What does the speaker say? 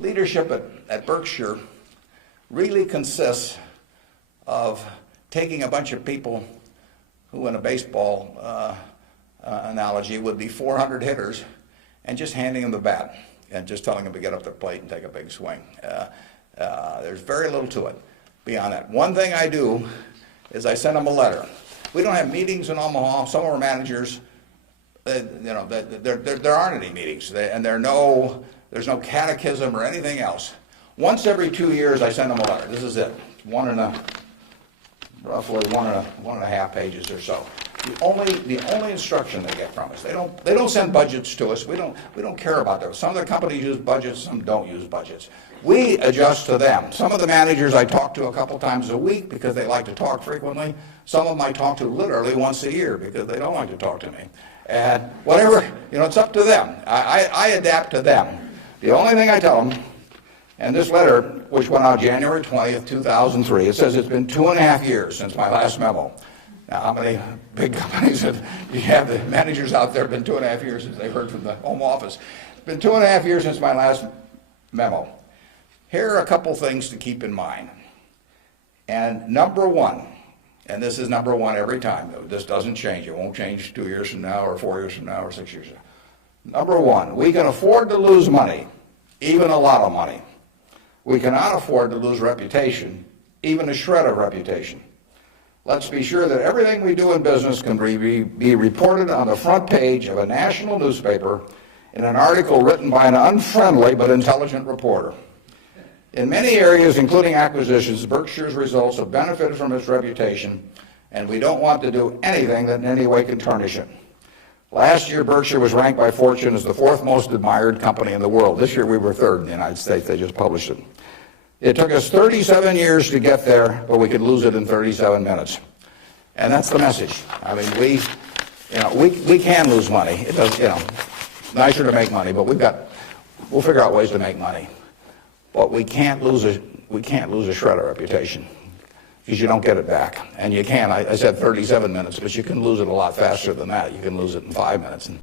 Leadership at Berkshire really consists of taking a bunch of people who, in a baseball analogy, would be 400 hitters and just handing them the bat and just telling them to get up the plate and take a big swing. There's very little to it beyond that. One thing I do is I send them a letter. We don't have meetings in Omaha. Some of our managers, there aren't any meetings, and there's no catechism or anything else. Once every 2 years, I send them a letter. This is it. Roughly one and a half pages or so. The only instruction they get from us. They don't send budgets to us. We don't care about those. Some of the companies use budgets, some don't use budgets. We adjust to them. Some of the managers I talk to a couple times a week because they like to talk frequently. Some of them I talk to literally once a year because they don't like to talk to me. And whatever, it's up to them. I adapt to them. The only thing I tell them, and this letter, which went out January 20th, 2003, it says it's been 2.5 years since my last memo. Now, how many big companies you have the managers out there? Been 2.5 years since they heard from the home office. It's been 2.5 years since my last memo. Here are a couple things to keep in mind. And number one, and this is number one every time. This doesn't change. It won't change 2 years from now or 4 years from now or 6 years from now. Number one, we can afford to lose money, even a lot of money. We cannot afford to lose reputation, even a shred of reputation. Let's be sure that everything we do in business can be reported on the front page of a national newspaper in an article written by an unfriendly but intelligent reporter. In many areas, including acquisitions, Berkshire's results have benefited from its reputation, and we don't want to do anything that in any way can tarnish it. Last year, Berkshire was ranked by Fortune as the 4th most admired company in the world. This year, we were 3rd in the United States. They just published it. It took us 37 years to get there, but we could lose it in 37 minutes. And that's the message. I mean, we can lose money. It does, nicer to make money, but we'll figure out ways to make money. But we can't lose a shred of reputation because you don't get it back. And you can. I said 37 minutes, but you can lose it a lot faster than that. You can lose it in 5 minutes. And